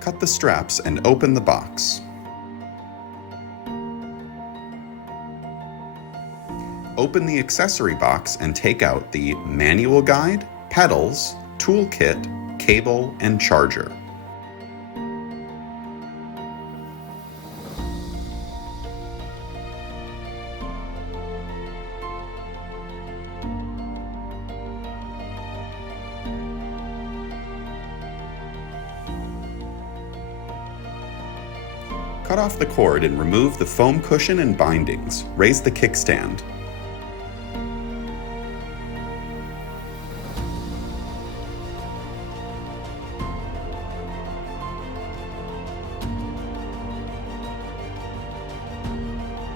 Cut the straps and open the box. Open the accessory box and take out the manual guide, pedals, toolkit, cable, and charger. Cut off the cord and remove the foam cushion and bindings. Raise the kickstand.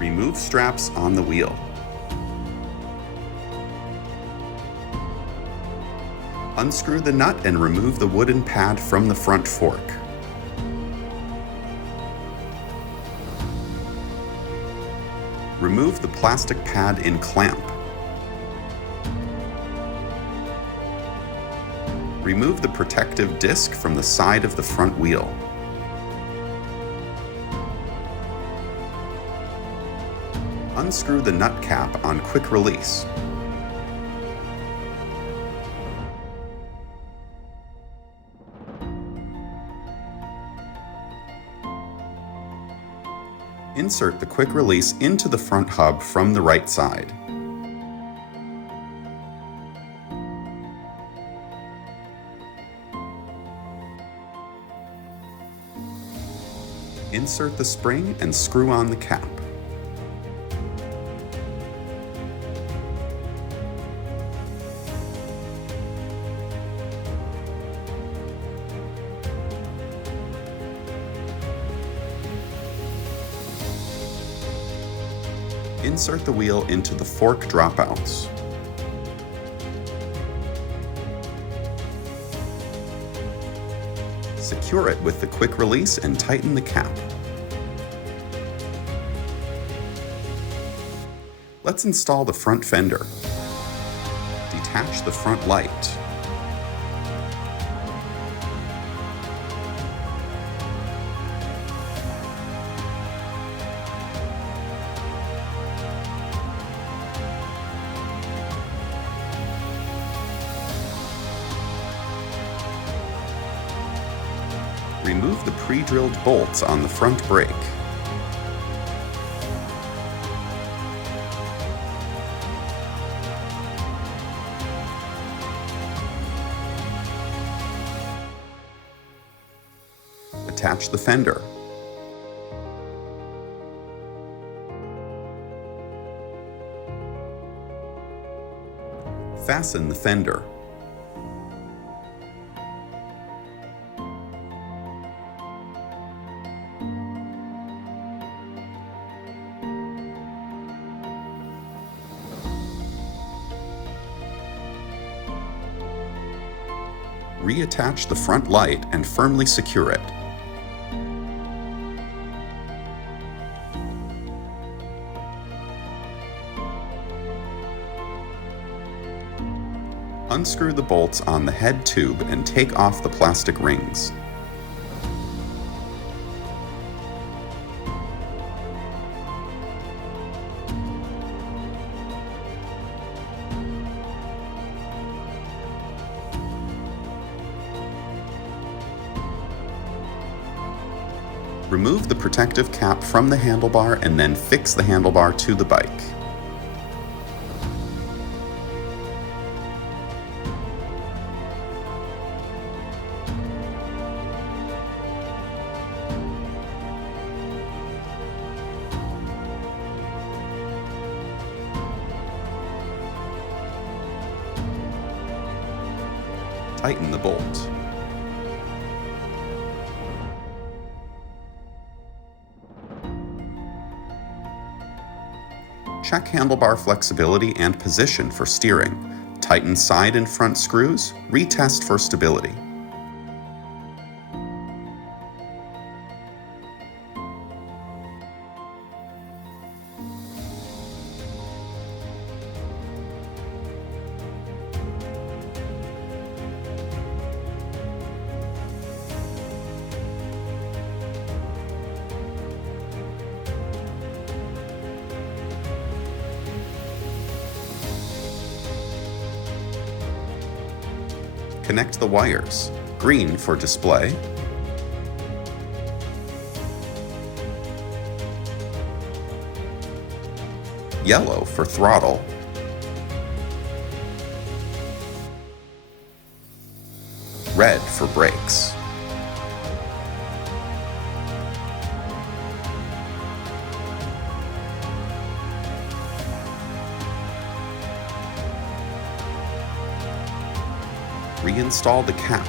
Remove straps on the wheel. Unscrew the nut and remove the wooden pad from the front fork. Remove the plastic pad and clamp. Remove the protective disc from the side of the front wheel. Unscrew the nut cap on quick release. Insert the quick release into the front hub from the right side. Insert the spring and screw on the cap. Insert the wheel into the fork dropouts. Secure it with the quick release and tighten the cap. Let's install the front fender. Detach the front light. Remove the pre-drilled bolts on the front brake. Attach the fender. Fasten the fender. Reattach the front light and firmly secure it. Unscrew the bolts on the head tube and take off the plastic rings. Remove the protective cap from the handlebar and then fix the handlebar to the bike. Tighten the bolt. Check handlebar flexibility and position for steering. Tighten side and front screws. Retest for stability. Connect the wires. Green for display. Yellow for throttle. Red for brakes. Reinstall the cap.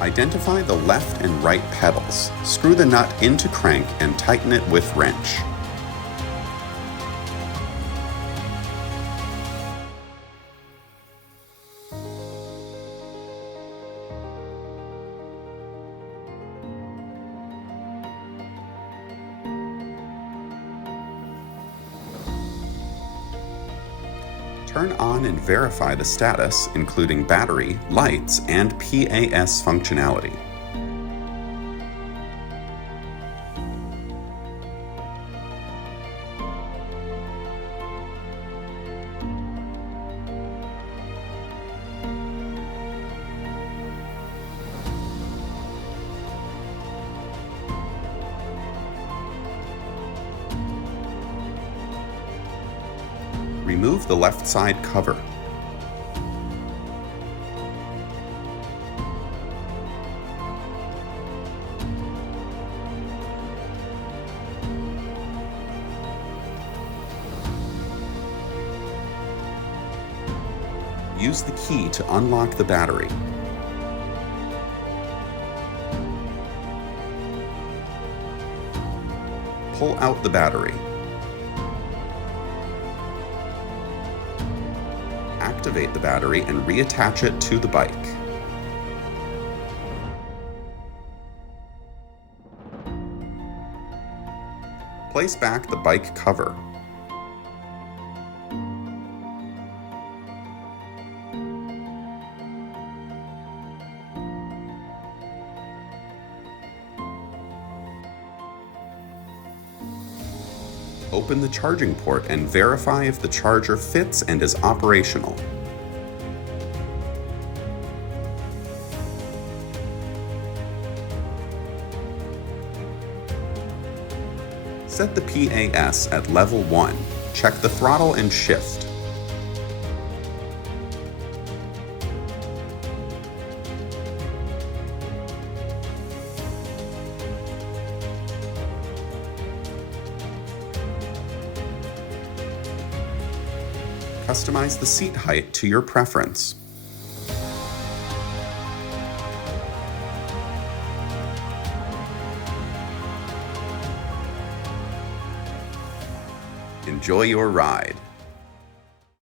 Identify the left and right pedals. Screw the nut into crank and tighten it with wrench. Turn on and verify the status, including battery, lights, and PAS functionality. Remove the left side cover. Use the key to unlock the battery. Pull out the battery. Activate the battery and reattach it to the bike. Place back the bike cover. Open the charging port and verify if the charger fits and is operational. Set the PAS at level 1. Check the throttle and shift. Customize the seat height to your preference. Enjoy your ride.